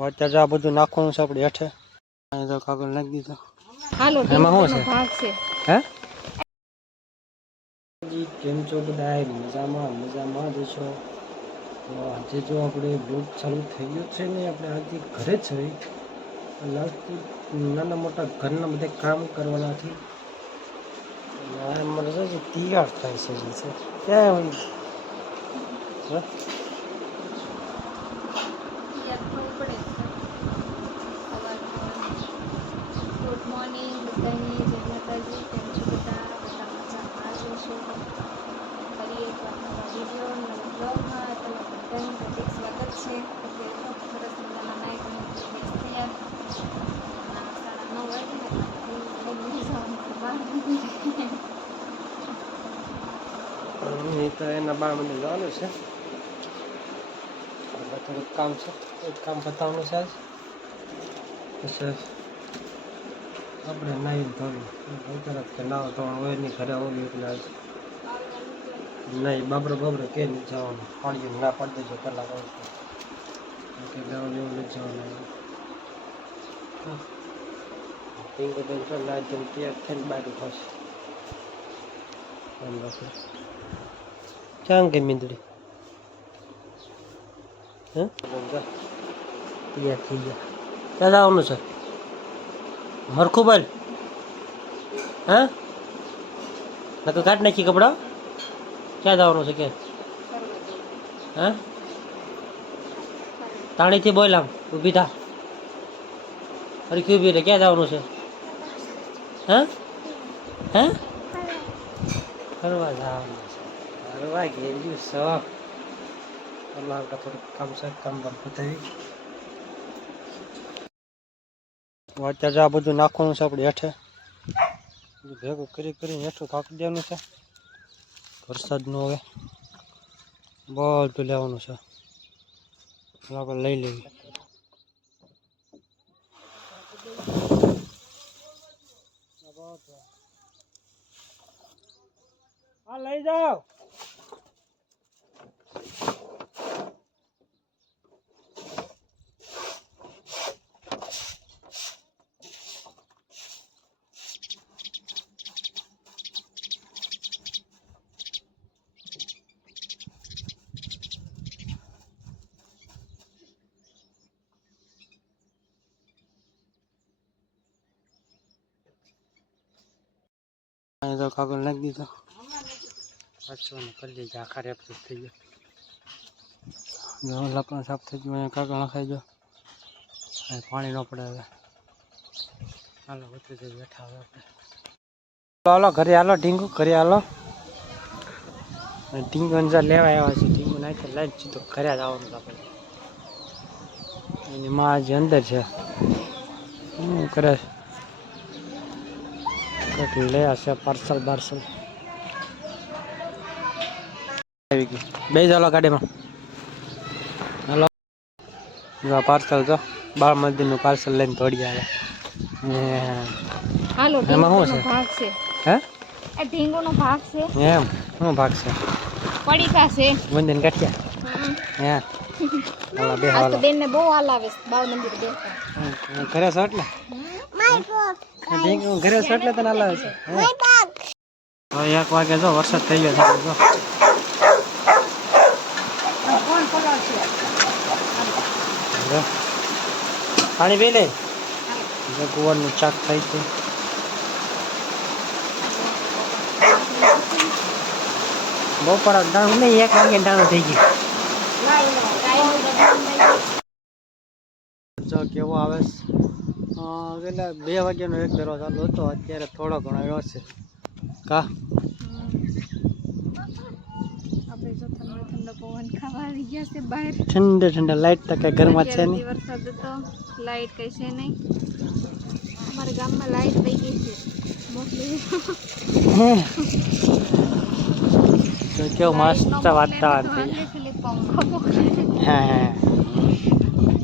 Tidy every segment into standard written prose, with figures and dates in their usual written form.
અત્યારે આ બધું નાખવાનું છે આપણે હેઠે. અહીં તો કાગળ નાખી દીધો. હાલો એમાં શું ભાગ છે. હે કેમ છો બધા? મજામાં જશો. તો આજે જો આપણે બ્લોગ ચાલુ થઈ ગયો છે ને, આપણે આજે ઘરે જ છે. નાના મોટા ઘરના બધા કામ કરવાના છે. મને છે તૈયાર થાય છે. ક્યાં હોય ગુડ મોર્નિંગ બધાને, જય માતાજી. કેમ છો બધા મજામાં જશો. ફરી એક વાર નવા વિડીયો નવા બ્લોગમાં તમારું બધાનું હાર્દિક સ્વાગત છે. અત્યારે તો સરસ મજાના નાઈટ અને તૈયાર 9:30 વાગે તો એના બાર મને જવાનું છે. થોડુંક કામ છે, એક કામ પતાવવાનું છે. પછી આપણે નાહી ધોવી તરત કે નાવ ધોવાનું હોય નહીં, ઘરે હોવી એટલે નહીં બાબરો કે નહીં જવાનું. પાણી ના પડી દેજો કલાક કે જવાનું એવું નથી જવાનું. પિંક તૈયાર થઈને બાજુ થશે. ક્યાં કે મીંદડી હે તૈયાર થઈ ગયા. ક્યાં જવાનું છે? હરખું બોલ. હા નકર કાઢ નાખી કપડા. ક્યાં જવાનું છે? કે હા તાણીથી બોલ. આમ ઊભી થા. હરખી ઊભી રહે. ક્યાં જવાનું છે? હા હા ફરવા જવાનું છે. ફરવા ગયેલું શોખ. થોડુંક કામ છે, કામ બતાવી. અત્યારે આ બધું નાખવાનું છે આપણે હેઠે. ભેગું કરીને હેઠું કાપી દેવાનું છે. વરસાદનું હવે બધું લેવાનું છે. આપણે લઈ લેવી. હા લઈ જાઓ. અહીં તો કાગળ નાખી દીધો. પાછું કરી દીધું. આખા રેપ થઈ ગયો. લપણ સાફ થઈ ગયું. અહીંયા કાગળ નખાઈ ગયો. પાણી ન પડે હવે. હાલો વધુ જઈ બેઠા હવે આપણે. હાલો ઘરે હાલો. ઢીંગુ ઘરે હાલો. ઢીંગુ અંજાર લેવા આવ્યા છે. ઢીંગુ નાખી લાઈટ સીધો ઘરે જ આવવાનું આપણે. એની માં હજી અંદર છે. શું કરે છે? લે હશે પાર્સલ બાર્સલ આવી ગયું. બે ચાલો ગાડીમાં. હાલો પાર્સલ જો 12 મંદિરનું પાર્સલ લઈને દોડી આવે. હાલો એમાં શું છે? ભાગ છે. હે આ ઢીંગોનો ભાગ છે. એમ શું ભાગ છે? પડીકા છે. મંદિર કાઠિયા. હે હાલો બે હાલો. બેનને બહુ હાલ આવે છે. 12 મંદિર બે ઘરે છો એટલે ઘરે છો એટલે તને હાલ આવે છે. 1 વાગે જો વરસાદ થઈ ગયો છે. જો પાણી પી લે. ગુવારનું ચાક થાય છે. બપોર ડાણું નહીં 1 વાગે ડાણું થઈ ગયું. જો કેવો આવે એટલે 2 વાગ્યાનો 1 દરવાજો ચાલુ હતો. અત્યારે થોડો ઘણો આવ્યો છે. કા ઠંડા ઠંડા લાઈટ તો કઈ ઘરમાં છે નહીં. વરસાદ હતો, લાઈટ કઈ છે નહીં. અમારા ગામમાં લાઈટ પઈ ગઈ છે તો કેવું મસ્ત વાતાવરણ થઈ હા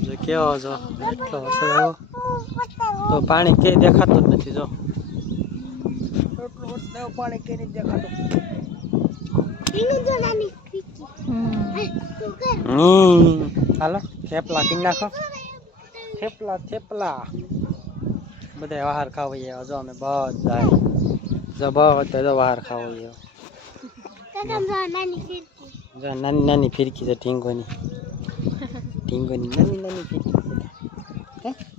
જો કેવો જો એટલો વરસાદ આવ્યો તો પાણી ક્યાંય દેખાતું જ નથી. જો એટલો વરસાદ આવ્યો પાણી ક્યાંય નથી દેખાતું. હાલો થેપલા કિન નાખો. થેપલા થેપલા બધા બહાર ખાવા જો અમે બધા જો બહાર ખાવા જો નાની નાની ફિરકી છે ઢીંગોની નાની નાની ફિરકી છે